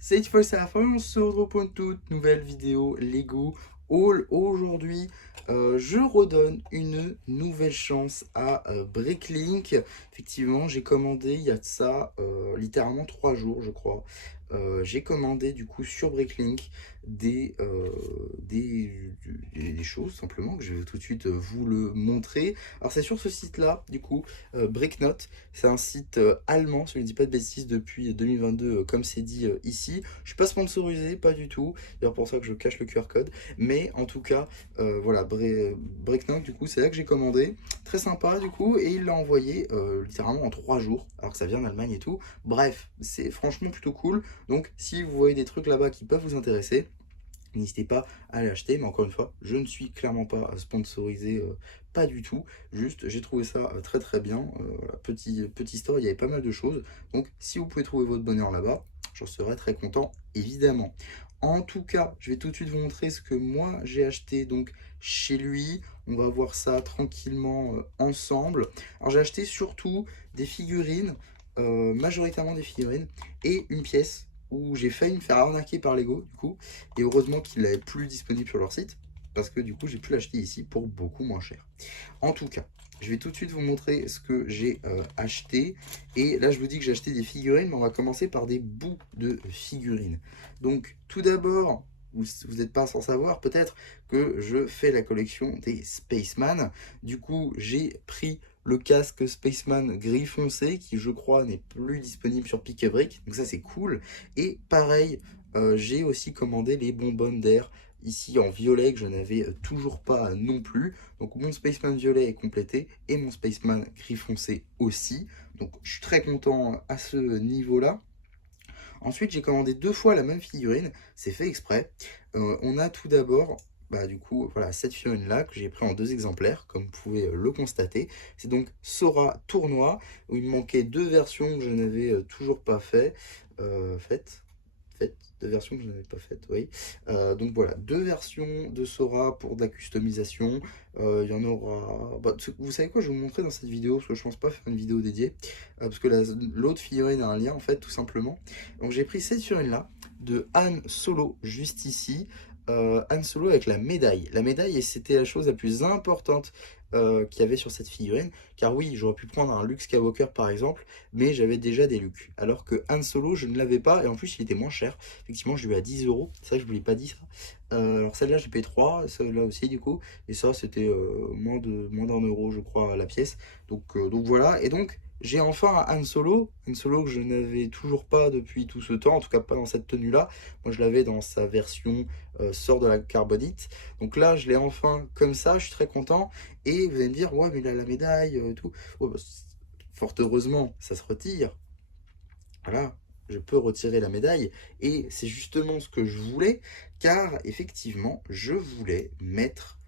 C'est fois ça la fin, on se retrouve pour une toute nouvelle vidéo Lego Haul. Aujourd'hui, je redonne une nouvelle chance à Bricklink. Effectivement, j'ai commandé il y a de ça littéralement 3 jours, je crois. J'ai commandé du coup sur Bricklink des, euh, des choses simplement que je vais tout de suite vous le montrer. Alors c'est sur ce site-là, du coup, Bricknote. C'est un site allemand, si je ne dis pas de bêtises, depuis 2022, comme c'est dit ici. Je suis pas sponsorisé, pas du tout. D'ailleurs, pour ça que je cache le QR code. Mais en tout cas, voilà, Breaknock, du coup, c'est là que j'ai commandé. Très sympa, du coup, et il l'a envoyé littéralement en 3 jours, alors que ça vient d'Allemagne et tout. Bref, c'est franchement plutôt cool. Donc, si vous voyez des trucs là-bas qui peuvent vous intéresser, n'hésitez pas à l'acheter, mais encore une fois, je ne suis clairement pas sponsorisé, pas du tout. Juste, j'ai trouvé ça très très bien. Voilà, petit store, il y avait pas mal de choses. Donc, si vous pouvez trouver votre bonheur là-bas, j'en serais très content, évidemment. En tout cas, je vais tout de suite vous montrer ce que moi j'ai acheté donc chez lui. On va voir ça tranquillement ensemble. Alors, j'ai acheté surtout des figurines, majoritairement des figurines, et une pièce où j'ai failli me faire arnaquer par Lego, du coup. Et heureusement qu'il l'avait plus disponible sur leur site, parce que du coup j'ai pu l'acheter ici pour beaucoup moins cher. En tout cas, je vais tout de suite vous montrer ce que j'ai acheté. Et là je vous dis que j'ai acheté des figurines, mais on va commencer par des bouts de figurines. Donc tout d'abord, vous n'êtes pas sans savoir peut-être que je fais la collection des Spaceman. Du coup j'ai pris le casque Spaceman gris foncé qui je crois n'est plus disponible sur Pick a Brick, donc ça c'est cool. Et pareil, j'ai aussi commandé les bonbonnes d'air ici en violet que je n'avais toujours pas non plus. Donc mon Spaceman violet est complété et mon Spaceman gris foncé aussi. Donc je suis très content à ce niveau-là. Ensuite j'ai commandé 2 fois la même figurine, c'est fait exprès. On a tout d'abord du coup, voilà, cette figurine-là que j'ai pris en 2 exemplaires, comme vous pouvez le constater. C'est donc Sora Tournoi, où il me manquait 2 versions que je n'avais toujours pas faites faites, 2 versions que je n'avais pas faites, oui. Donc voilà, 2 versions de Sora pour de la customisation. Il y en aura. Vous savez quoi, je vais vous montrer dans cette vidéo, parce que je pense pas faire une vidéo dédiée, parce que l'autre figurine a un lien en fait, tout simplement. Donc j'ai pris cette figurine-là de Han Solo, juste ici. Han Solo avec la médaille. La médaille, c'était la chose la plus importante qu'il y avait sur cette figurine. Car oui, j'aurais pu prendre un Luke Skywalker par exemple, mais j'avais déjà des Luke. Alors que Han Solo, je ne l'avais pas, et en plus il était moins cher. Effectivement, je l'ai eu à 10 euros, c'est vrai que je ne vous l'ai pas dit ça. Alors celle-là, j'ai payé 3, celle-là aussi du coup, et ça c'était moins d'1 euro, je crois, la pièce. Donc voilà, et donc j'ai enfin un Han Solo que je n'avais toujours pas depuis tout ce temps, en tout cas pas dans cette tenue-là. Moi je l'avais dans sa version sort de la carbonite. Donc là, je l'ai enfin comme ça, je suis très content. Et vous allez me dire, ouais, mais il a la médaille, tout. Ouais, fort heureusement, ça se retire. Voilà, je peux retirer la médaille. Et c'est justement ce que je voulais, car effectivement, je voulais mettre,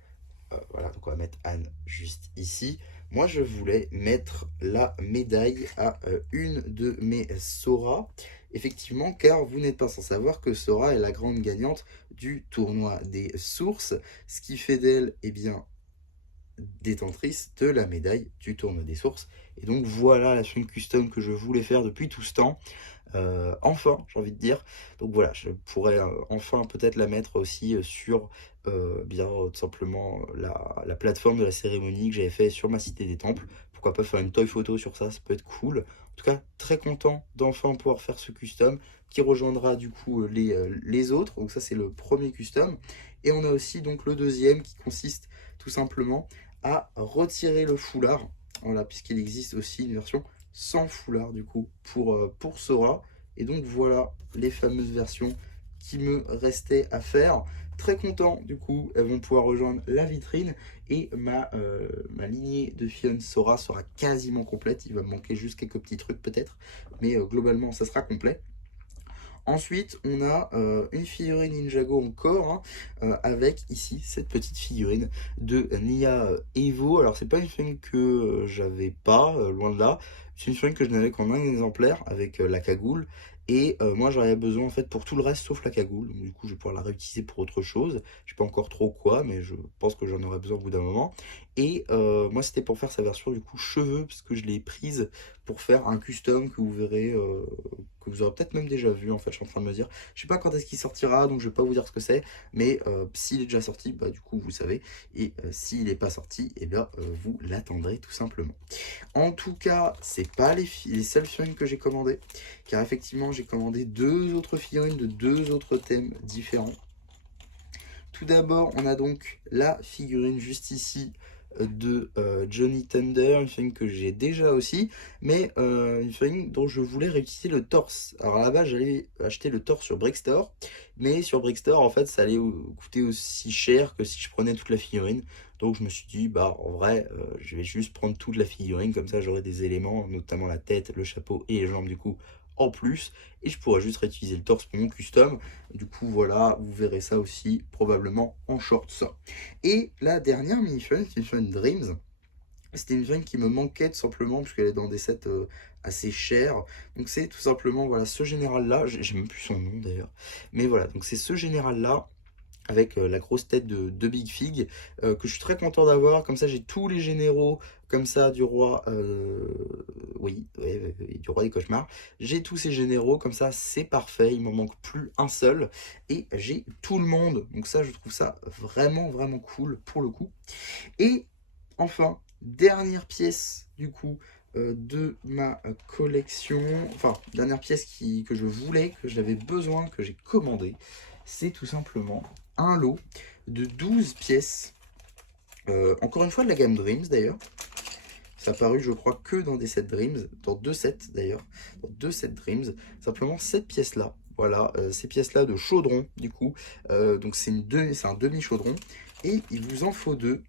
voilà, donc on va mettre Anne juste ici. Moi, je voulais mettre la médaille à une de mes Sora. Effectivement, car vous n'êtes pas sans savoir que Sora est la grande gagnante du tournoi des sources, ce qui fait d'elle, eh bien, détentrice de la médaille du tournoi des sources. Et donc voilà la chaîne custom que je voulais faire depuis tout ce temps. Enfin, j'ai envie de dire. Donc voilà, je pourrais enfin peut-être la mettre aussi sur bien tout simplement la plateforme de la cérémonie que j'avais fait sur ma cité des temples. Pourquoi pas faire une toy photo sur ça, ça peut être cool. En tout cas, très content d'enfin pouvoir faire ce custom qui rejoindra du coup les autres. Donc ça c'est le premier custom. Et on a aussi donc le deuxième qui consiste tout simplement à retirer le foulard. Voilà, puisqu'il existe aussi une version sans foulard du coup pour Sora. Et donc voilà les fameuses versions qui me restaient à faire. Très content du coup, elles vont pouvoir rejoindre la vitrine et ma lignée de Fion Sora sera quasiment complète. Il va me manquer juste quelques petits trucs peut-être, mais globalement ça sera complet. Ensuite, on a une figurine Ninjago encore, hein, avec ici cette petite figurine de Nia Evo. Alors, c'est pas une figurine que j'avais pas, loin de là. C'est une figurine que je n'avais qu'en un exemplaire avec la cagoule. Et moi, j'en avais besoin en fait pour tout le reste sauf la cagoule. Donc, du coup, je vais pouvoir la réutiliser pour autre chose. Je sais pas encore trop quoi, mais je pense que j'en aurai besoin au bout d'un moment. Et moi, c'était pour faire sa version du coup cheveux, parce que je l'ai prise pour faire un custom que vous verrez que vous aurez peut-être même déjà vu, en fait, je suis en train de me dire. Je sais pas quand est-ce qu'il sortira, donc je vais pas vous dire ce que c'est, mais s'il est déjà sorti, bah du coup, vous savez, et s'il n'est pas sorti, et bien, vous l'attendrez tout simplement. En tout cas, c'est pas les seules figurines que j'ai commandées, car effectivement, j'ai commandé 2 autres figurines de 2 autres thèmes différents. Tout d'abord, on a donc la figurine juste ici de Johnny Thunder, une figurine que j'ai déjà aussi, mais une figurine dont je voulais réutiliser le torse. Alors à la base, j'allais acheter le torse sur Brickstore, mais sur Brickstore, en fait, ça allait coûter aussi cher que si je prenais toute la figurine. Donc je me suis dit, bah en vrai, je vais juste prendre toute la figurine, comme ça j'aurai des éléments, notamment la tête, le chapeau et les jambes du coup en plus, et je pourrais juste réutiliser le torse pour mon custom. Du coup, voilà, vous verrez ça aussi probablement en shorts. Et la dernière mini-fun, c'est une fun Dreams. C'était une fun qui me manquait tout simplement, parce qu'elle est dans des sets assez chers. Donc c'est tout simplement, voilà, ce général-là, j'ai même plus son nom d'ailleurs. Mais voilà, donc c'est ce général-là, avec la grosse tête de Big Fig, que je suis très content d'avoir. Comme ça, j'ai tous les généraux, comme ça, du roi, oui, ouais, du roi des cauchemars. J'ai tous ces généraux, comme ça, c'est parfait, il m'en manque plus un seul. Et j'ai tout le monde, donc ça, je trouve ça vraiment, vraiment cool, pour le coup. Et enfin, dernière pièce, du coup, de ma collection, enfin, dernière pièce que je voulais, que j'avais besoin, que j'ai commandé, c'est tout simplement un lot de 12 pièces, encore une fois de la gamme Dreams d'ailleurs. Ça a paru, je crois, que dans des sets Dreams, dans 2 sets d'ailleurs, dans 2 sets Dreams, simplement cette pièce-là. Voilà, ces pièces-là de chaudron, du coup. Donc c'est un demi-chaudron. Et il vous en faut 2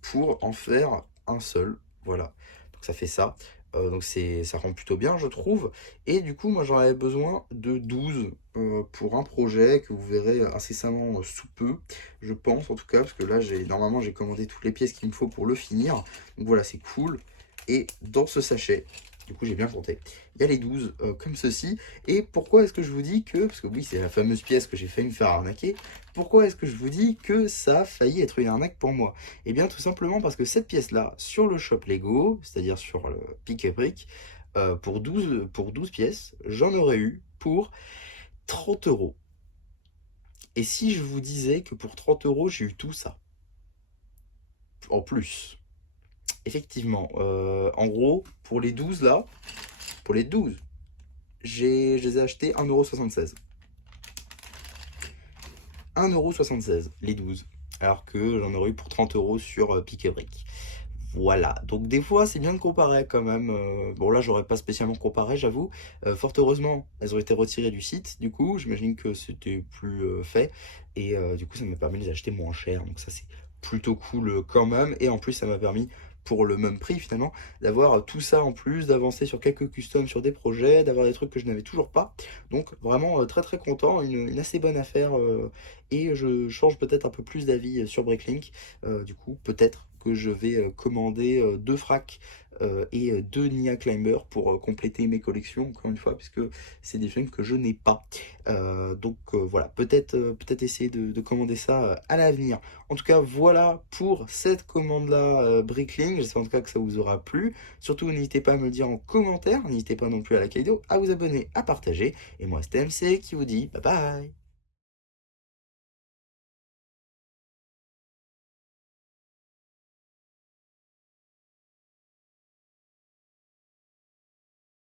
pour en faire un seul. Voilà, donc ça fait ça. Donc ça rend plutôt bien, je trouve. Et du coup, moi, j'en avais besoin de 12 pour un projet que vous verrez incessamment sous peu, je pense en tout cas, parce que là, normalement, j'ai commandé toutes les pièces qu'il me faut pour le finir. Donc voilà, c'est cool. Et dans ce sachet, du coup, j'ai bien compté, il y a les 12 comme ceci. Et pourquoi est-ce que je vous dis que, parce que oui, c'est la fameuse pièce que j'ai failli me faire arnaquer, pourquoi est-ce que je vous dis que ça a failli être une arnaque pour moi? Eh bien, tout simplement parce que cette pièce-là, sur le shop Lego, c'est-à-dire sur le Pick a Brick, pour 12 pièces, j'en aurais eu pour 30 euros. Et si je vous disais que pour 30 euros, j'ai eu tout ça, en plus, effectivement, en gros, pour les 12 là, pour les 12, je les ai achetés 1,76 €. 1,76 €, les 12. Alors que j'en aurais eu pour 30 euros sur Pick a Brick. Voilà, donc des fois c'est bien de comparer quand même. Bon là j'aurais pas spécialement comparé, j'avoue. Fort heureusement, elles ont été retirées du site, du coup j'imagine que c'était plus fait. Et du coup ça m'a permis de les acheter moins cher, donc ça c'est plutôt cool quand même. Et en plus ça m'a permis, pour le même prix finalement, d'avoir tout ça en plus, d'avancer sur quelques customs sur des projets, d'avoir des trucs que je n'avais toujours pas. Donc vraiment très très content, une assez bonne affaire. Et je change peut-être un peu plus d'avis sur Bricklink. Du coup peut-être que je vais commander 2 fracs et 2 Nia Climber pour compléter mes collections, encore une fois, puisque c'est des films que je n'ai pas. Donc voilà, peut-être essayer de commander ça à l'avenir. En tout cas, voilà pour cette commande-là Bricklink. J'espère en tout cas que ça vous aura plu. Surtout, n'hésitez pas à me le dire en commentaire. N'hésitez pas non plus à liker la vidéo, à vous abonner, à partager. Et moi, c'était MC qui vous dit bye bye.